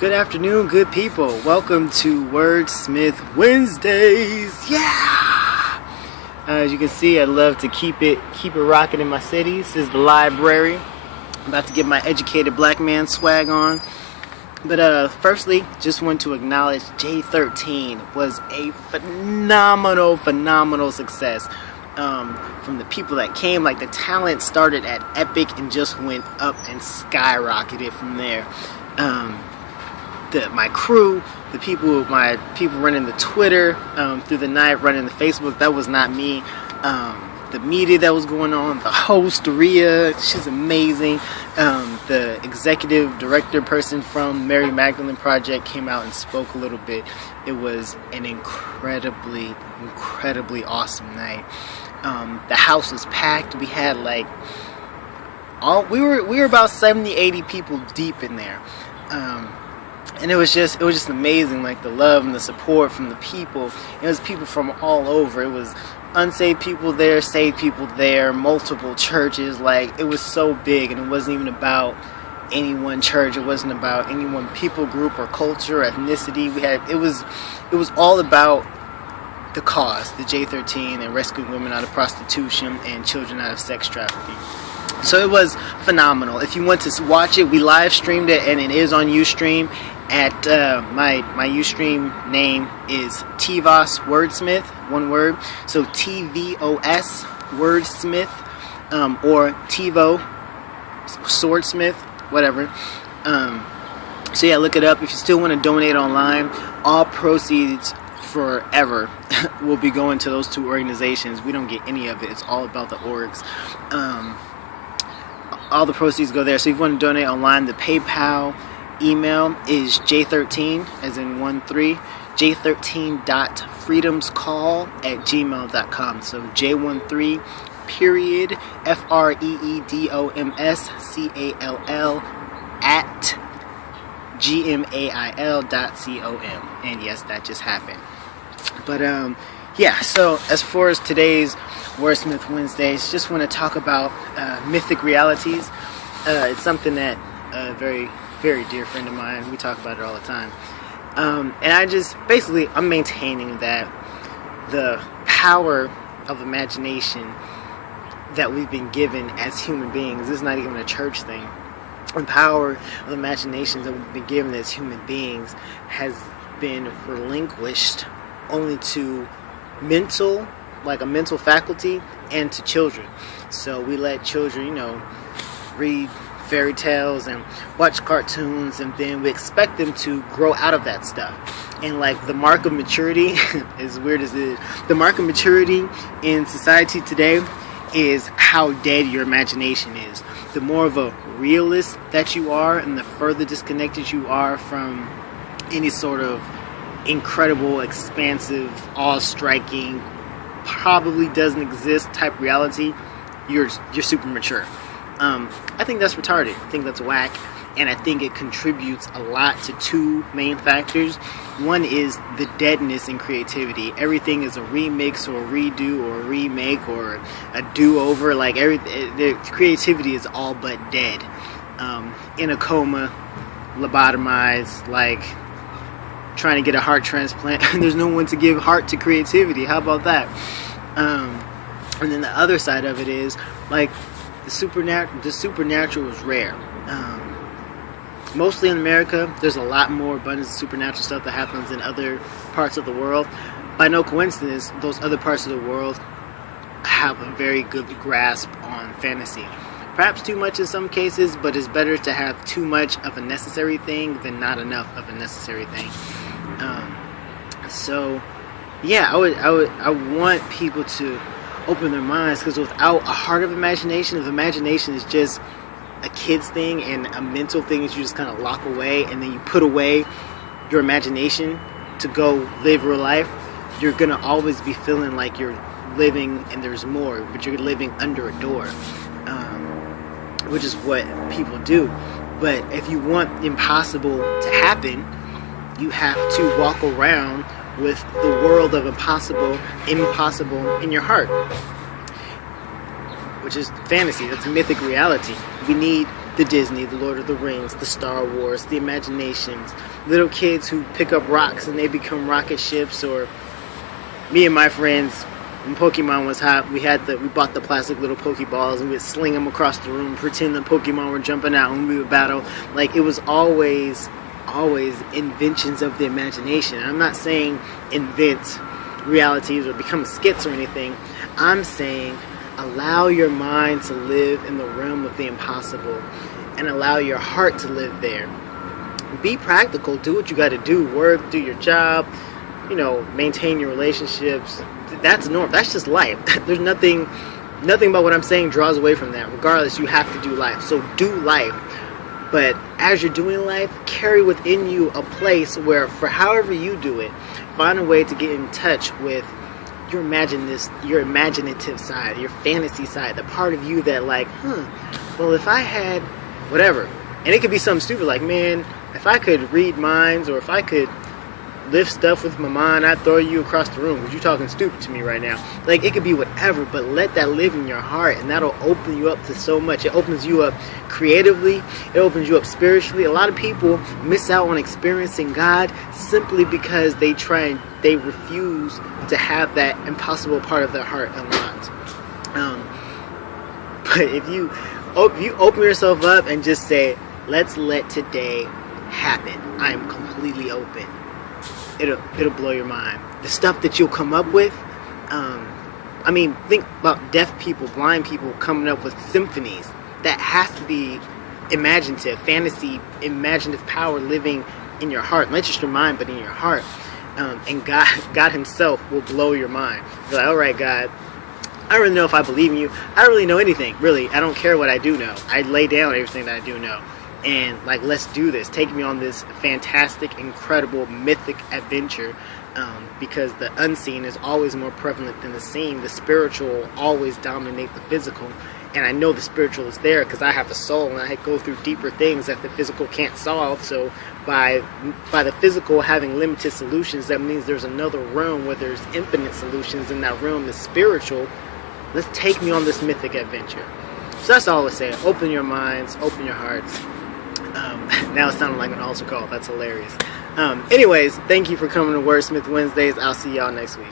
Good afternoon, good people. Welcome to Wordsmith Wednesdays. Yeah! As you can see, I love to keep it rocking in my city. This is the library. I'm about to get my educated black man swag on. But firstly, just want to acknowledge J13 was a phenomenal success. From the people that came, like the talent started at Epic and just went up and skyrocketed from there. My crew, my people running the Twitter through the night, running the Facebook, that was not me. The media that was going on, the host, Rhea, she's amazing. The executive director person from Mary Magdalene Project came out and spoke a little bit. It was an incredibly awesome night. The house was packed. We had we were about 70-80 people deep in there. And it was just amazing, like the love and the support from the people. It was people from all over. It was unsaved people there, saved people there, multiple churches. Like, it was so big, and it wasn't even about any one church. It wasn't about any one people group or culture or ethnicity. It was all about the cause, the J13, and rescuing women out of prostitution and children out of sex trafficking. So it was phenomenal. If you want to watch it, we live streamed it, and it is on Ustream. At my Ustream name is TVOS Wordsmith, one word. So TVOS Wordsmith, or TiVo Swordsmith, whatever. So yeah, look it up. If you still want to donate online, all proceeds forever will be going to those two organizations. We don't get any of it. It's all about the orgs. All the proceeds go there. So if you want to donate online, the PayPal email is J13, as in 13, j13.freedomscall@gmail.com. So J13 period FREEDOMSCALL at gmail.com. And yes, that just happened. But yeah, so as far as today's Wordsmith Wednesdays, just want to talk about mythic realities. It's something that a very dear friend of mine, we talk about it all the time. And I'm maintaining that the power of imagination that we've been given as human beings, this is not even a church thing. The power of imagination that we've been given as human beings has been relinquished only to a mental faculty and to children. So we let children, read fairy tales and watch cartoons, and then we expect them to grow out of that stuff. And the mark of maturity, as weird as it is, the mark of maturity in society today is how dead your imagination is. The more of a realist that you are, and the further disconnected you are from any sort of incredible, expansive, awe-striking, probably doesn't exist type reality, you're super mature. I think that's retarded. I think that's whack, and I think it contributes a lot to two main factors. One is the deadness in creativity. Everything is a remix or a redo or a remake or a do-over. The creativity is all but dead. In a coma, lobotomized, trying to get a heart transplant. There's no one to give heart to creativity. How about that? And then the other side of it is, the supernatural is rare. Mostly in America, there's a lot more abundance of supernatural stuff that happens in other parts of the world. By no coincidence, those other parts of the world have a very good grasp on fantasy. Perhaps too much in some cases, but it's better to have too much of a necessary thing than not enough of a necessary thing. So yeah, I want people to open their minds, because without a heart of imagination, if imagination is just a kid's thing and a mental thing that you just kind of lock away, and then you put away your imagination to go live real life, you're going to always be feeling like you're living and there's more, but you're living under a door, which is what people do. But if you want impossible to happen, you have to walk around with the world of impossible in your heart, which is fantasy. That's mythic reality. We need the Disney, the Lord of the Rings, the Star Wars, the imaginations, little kids who pick up rocks and they become rocket ships, or me and my friends, when Pokemon was hot, we bought the plastic little Pokeballs and we would sling them across the room, pretend the Pokemon were jumping out when we would battle. Like, it was always inventions of the imagination. I'm not saying invent realities or become skits or anything. I'm saying allow your mind to live in the realm of the impossible and allow your heart to live there. Be practical, do what you got to do, work, do your job, maintain your relationships. That's normal. That's just life. There's nothing about what I'm saying draws away from that. Regardless, you have to do life. So do life. But as you're doing life, carry within you a place where, for however you do it, find a way to get in touch with your imaginative side, your fantasy side, the part of you that well, if I had whatever, and it could be something stupid like, man, if I could read minds, or if I could lift stuff with my mind, I'd throw you across the room because you're talking stupid to me right now. Like, it could be whatever, but let that live in your heart, and that'll open you up to so much. It opens you up creatively. It opens you up spiritually. A lot of people miss out on experiencing God simply because they refuse to have that impossible part of their heart unlocked. But if you open yourself up and just say, let's let today happen. I am completely open. It'll blow your mind. The stuff that you'll come up with, think about deaf people, blind people coming up with symphonies. That has to be imaginative, fantasy, imaginative power living in your heart. Not just your mind, but in your heart. And God himself will blow your mind. You're like, all right, God, I don't really know if I believe in you. I don't really know anything, really. I don't care what I do know. I lay down everything that I do know. And let's do this. Take me on this fantastic, incredible, mythic adventure, because the unseen is always more prevalent than the seen. The spiritual always dominate the physical, and I know the spiritual is there because I have a soul and I go through deeper things that the physical can't solve. So by the physical having limited solutions, that means there's another realm where there's infinite solutions. In that realm, the spiritual. Let's take me on this mythic adventure. So that's all I was saying. Open your minds, open your hearts. Now it's sounding like an altar call. That's hilarious. Anyways, thank you for coming to Wordsmith Wednesdays. I'll see y'all next week.